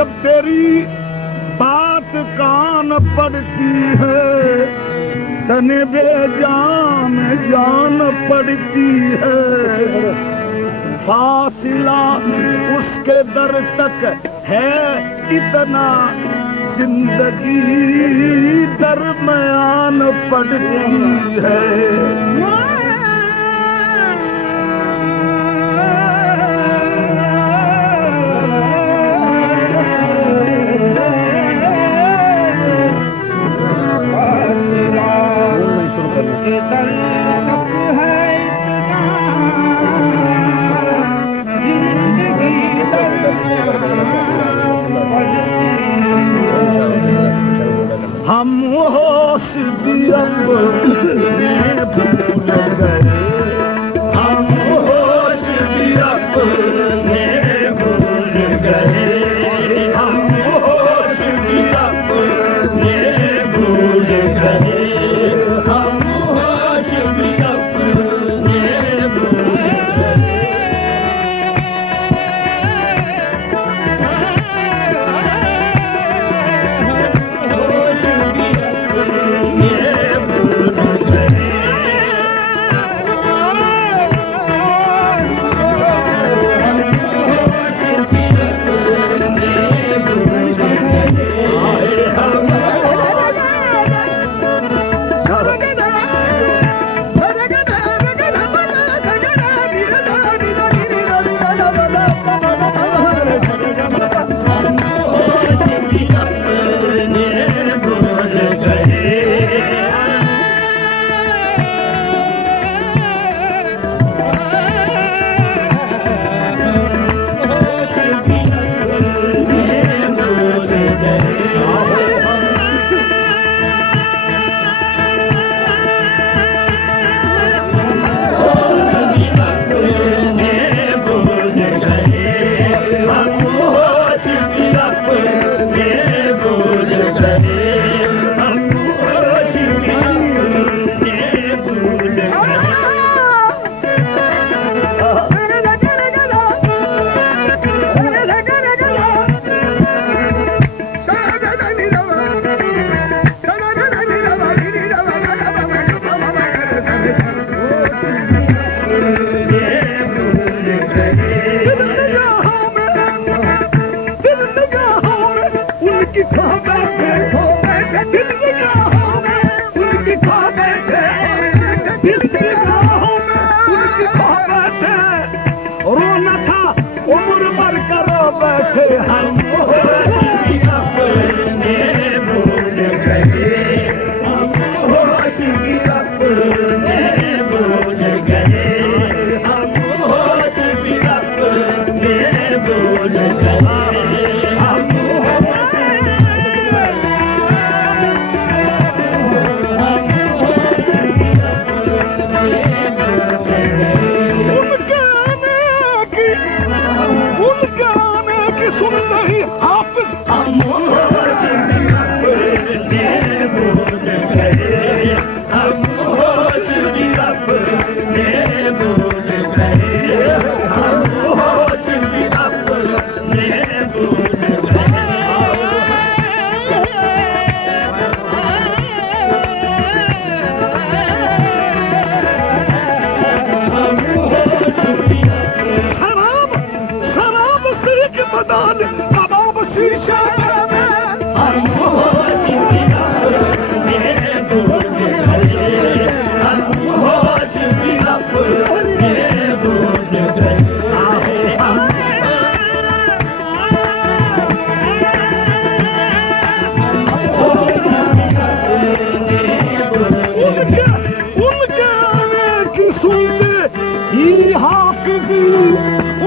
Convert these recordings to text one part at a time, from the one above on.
जब तेरी बात कान पड़ती है तने बेजान जान पड़ती है। फासिला उसके दर तक है इतना जिंदगी दरमियान पड़ती है। हम होश भी अपने भूल गए, हम होश भी अपने भूल गए, हम होश भी अपने भूल गए, हम होश भी अपने भूल गए।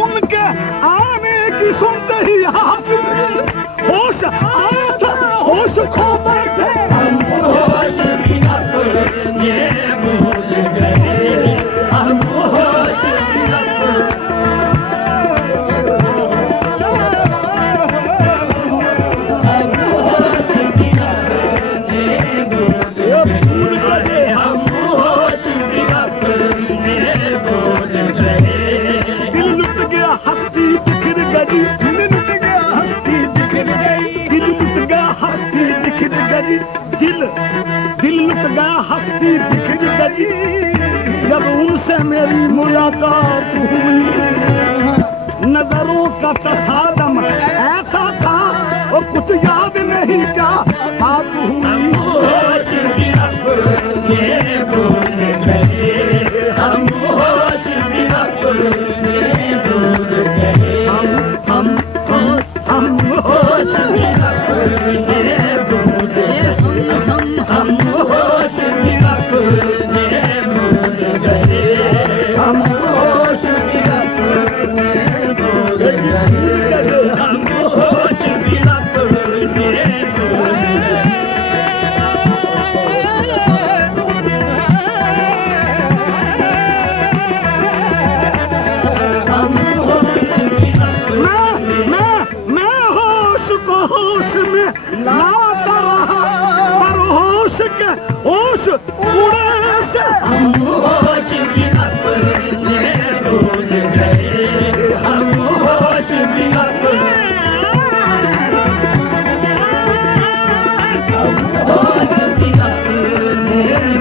उनके आने की सुनते ही होश आया था, होश खो बैठे हम, होश भी अपने भूल गए हम, होश भी हस्ती बिखर गई, हस्ती बिखर मेरी दिल लुट गया, हस्ती बिखर गई जब उनसे मेरी मुलाकात हुई। नजरों का तसादम ऐसा था वो कुछ याद नहीं क्या बात हुई। हम होश भी अपने भूल गए, हम होश भी अपने भूल गए, हम होश भी अपने भूल गए, हम होश भी अपने भूल गए, हम होश भी अपने भूल गए। लाता रहा पर होश के होश उड़े से। हम होश भी अपने भूल गए, हम होश भी अपने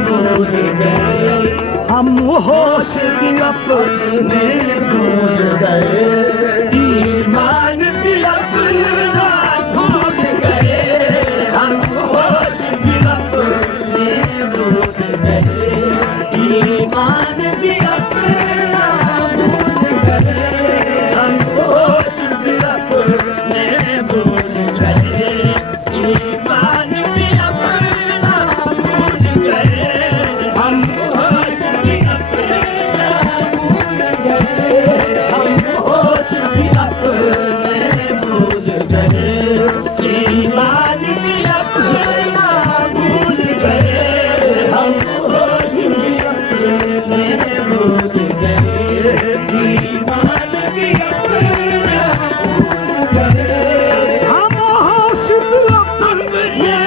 भूल गए, हम होश भी अपने भूल गए, ईमान भी अपना भूल गए, हम होश भी अपने भूल गए, ईमान भी अपना भूल गए, हम होश भी अपने भूल गए, ईमान भी अपना भूल गए, हम होश भी अपना भूल गए, हम होश भी अपने भूल गए, ईमान भी अपना भूल गए, हम होश भी अपने भूल गए, ईमान भी अपना भूल गए, हम होश भी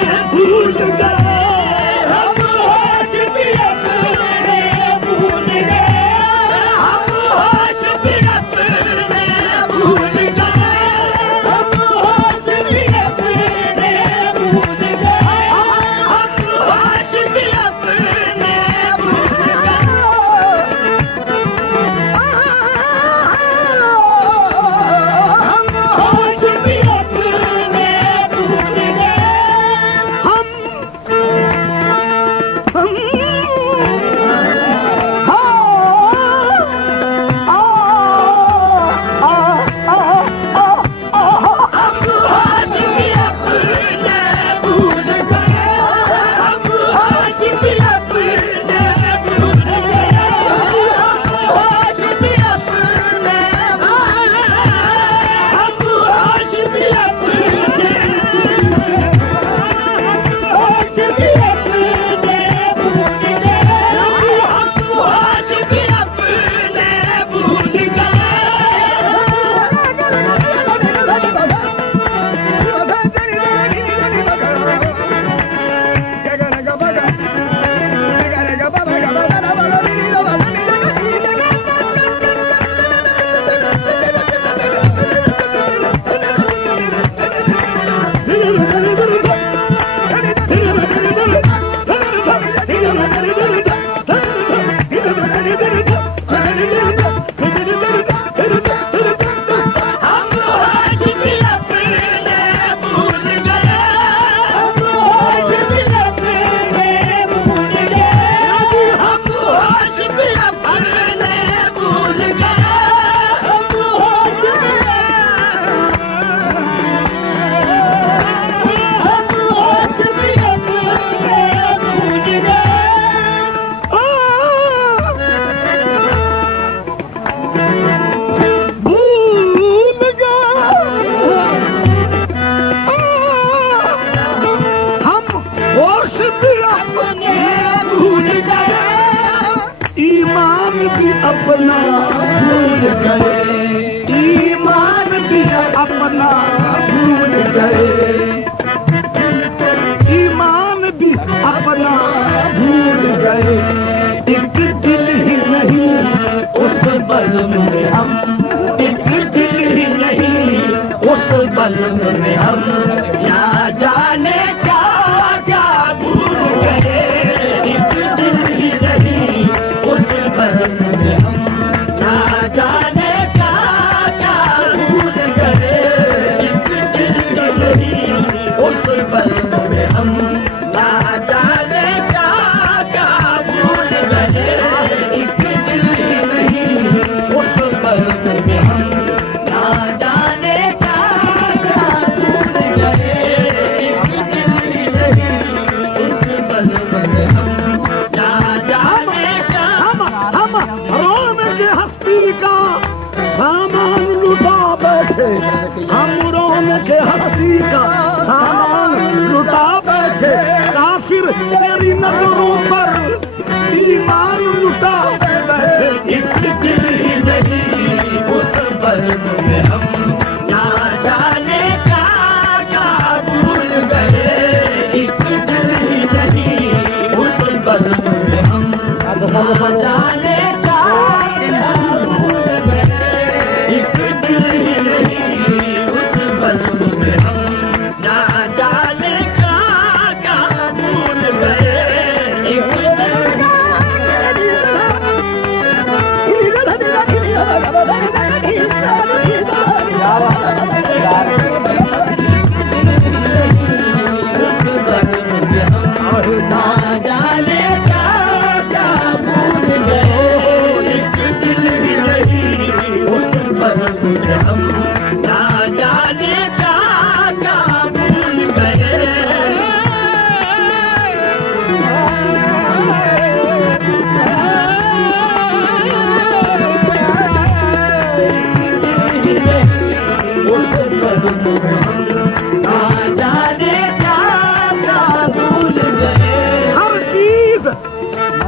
अपने भूल गए, हम होश भी अपने भूल गए, हम होश भी अपने भूल गए, हम होश भी अपने भूल गए, हम होश भी अपने भूल अपना भूल गए, ईमान भी अपना भूल गए, ईमान भी अपना भूल गए। एक दिल ही नहीं उस बल में हम, एक दिल ही नहीं उस बल में हम, या जाने क्या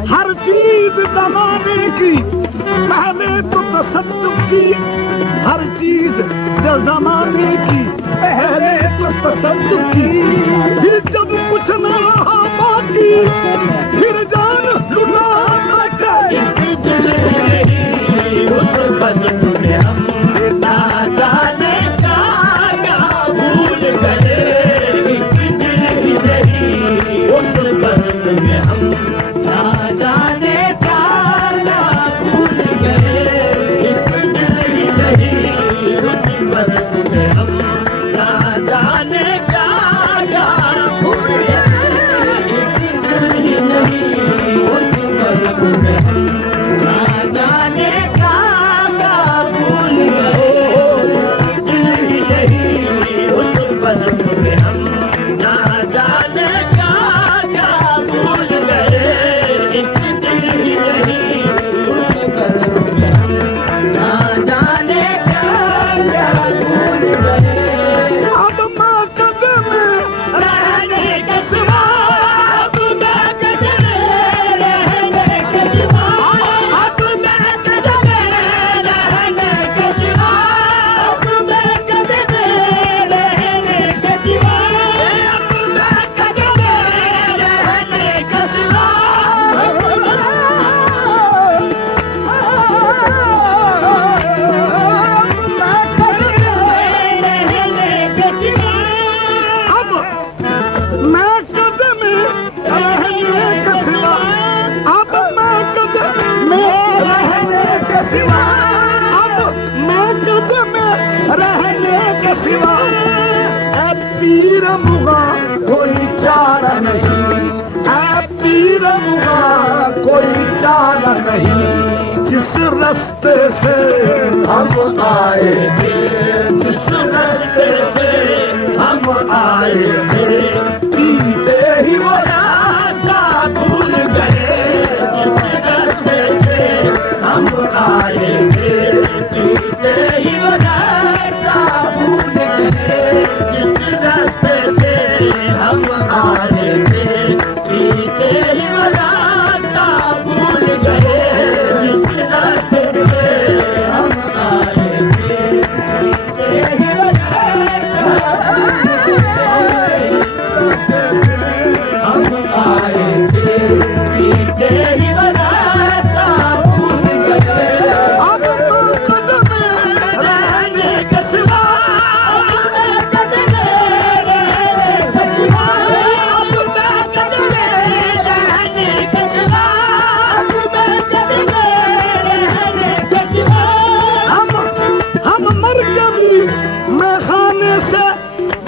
हर चीज जमाने की पहले तो तसद्दुक की, हर चीज जमाने की पहले तो तसद्दुक की, फिर जब कुछ न रहा बाकी फिर जान लुटा उस बदन में हम ना जाने क्या भूल गए, उस बदन में हम ना जाने क्या भूल गए, उस बदन में हम ना जाने क्या भूल गए, उस बदन में हम ना जाने क्या भूल गए, उस बदन में हम ना जाने क्या भूल गए, उस बदन में हम ना जाने क्या भूल गए। अब माँ कदम रहने के सिवा, अब मैं कदम रहने के सिवा, अब मैं कदम रहने के सिवा, अब मैं कदम रहने के सिवा, अब मैं कदम रहने के सिवा, अब मैं कदम रहने के सिवा, अब मैं कदम रहने के सिवा, अब मैं कदम रहने के सिवा, अब पीर मुगा कोई चारा नहीं, अब पीर मुगा कोई चारा नहीं, जिस रास्ते से हम आए थे, जिस रास्ते से हम आए थे, पीते ही वो रास्ता भूल गए, जिस रास्ते से हम आए थे, पीते ही वो रास्ता भूल गए, जिस रास्ते से हम आए थे, पीते ही वो रास्ता भूल गए, जिस रास्ते से हम आए थे, पीते ही वो हम आए थे, पीते ही वो रास्ता भूल गए। अब मैं कदम रहने के सिवा, अब मैं कदम रहने के सिवा, अब मैं कदम रहने के सिवा, अब मैं कदम रहने के सिवा, हम मर कभी मैं खाने से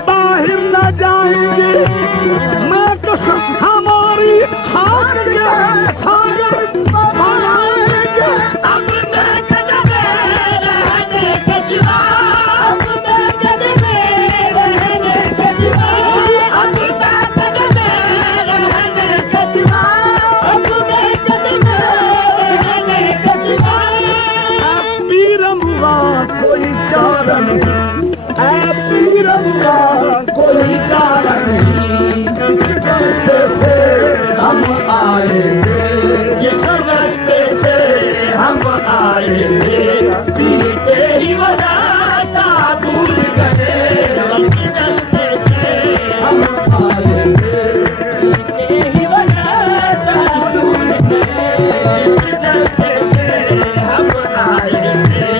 बाहर न जाएंगे, मैं कसम हमारी खाक के सागर बनाएंगे, अब मैं कदम रहने के सिवा, अब मैं कदम रहने के सिवा, अब मैं कदम रहने के सिवा, अब मैं कदम रहने के सिवा, अब पीर मुगा कोई चारा नहीं, अब पीर मुगा कोई चारा नहीं, जिस रास्ते से हम आए थे, जिस रास्ते से हम आए थे, पीते ही वो रास्ता भूल गए, जिस रास्ते से हम आए थे, पीते ही वो रास्ता भूल गए, जिस रास्ते से हम आए थे,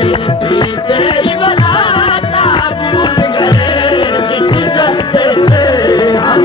पीते ही वो रास्ता भूल गए, जिस रास्ते से हम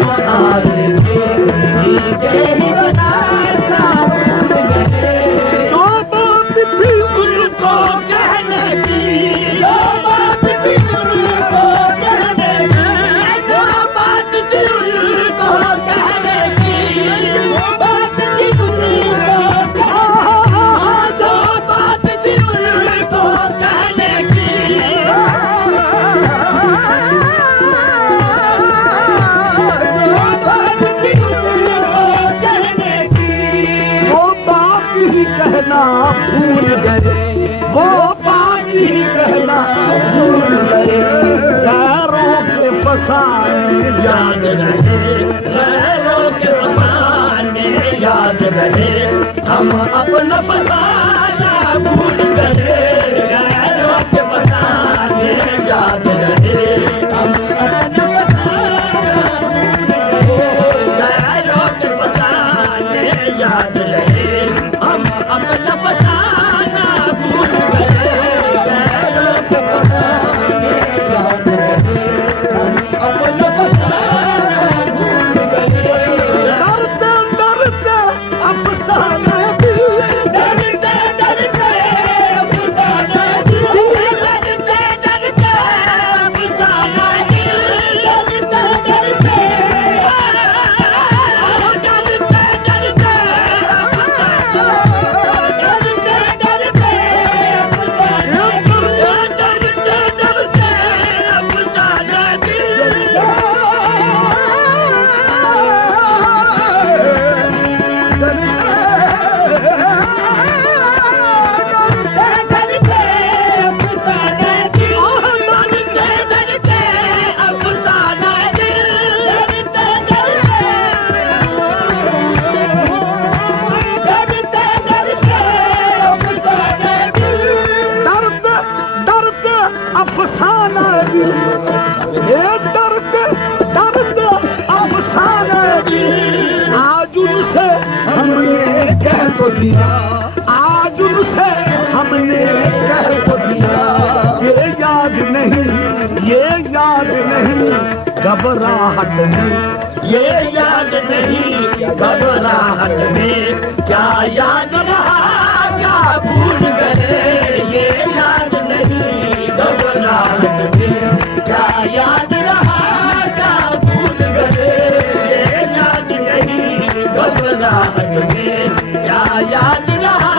अफसाने याद रहे, गैरों के फसाने याद रहे, हम अपना फसाना भूल गए, गैरों के फसाने याद रहे, हम अपना फसाना भूल गए, गैरों के फसाने याद रहे, हम अपना फसाना भूल गए, गैरों के फसाने याद रहे, हम अपना फसाना भूल गए। डरते डरते अफसाना दिल, डरते डरते अफसाना दिल, डरते डरते अफसाना दिल, डरते डरते अफसाना दिल, डरते डरते अफसाना दिल। आज उनसे हमने कह तो दिया, आज उनसे हमने कह तो दिया, ये याद नहीं, ये याद नहीं, घबराहट में, ये याद नहीं, घबराहट में, क्या याद रहा क्या भूल गए, ये याद नहीं, घबराहट में, क्या याद रहा क्या भूल गए, ये याद नहीं, घबराहट में, क्या याद रहा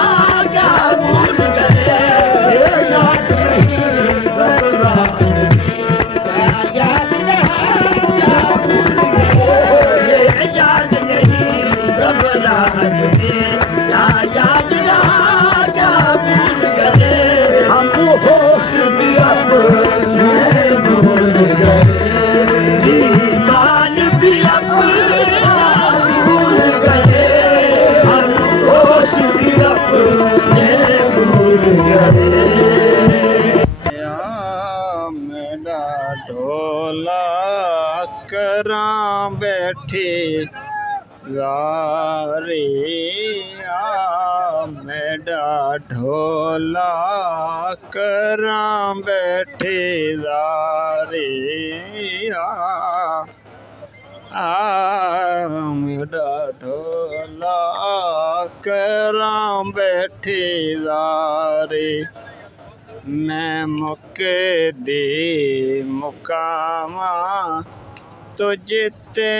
क्या भूल गए, ये याद नहीं, घबराहट में, क्या याद रहा क्या भूल गए, ये याद नहीं, घबराहट में, क्या याद रहा क्या भूल गए, हम होश भी अपने भूल गए, ईमान भी अपना भूल गए, हम होश भी अपने भूल गए। मेरा ढोला करां बैठी गारे, मेरा ढोला करां बैठी गारे, मेरा ढोला करां बैठी गारे, मैं मुके दे मुकामा तुझ ते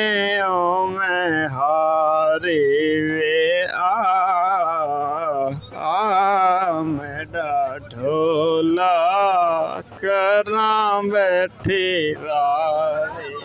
मैं हारे वे, मेरा ढोला करां बैठी गारे।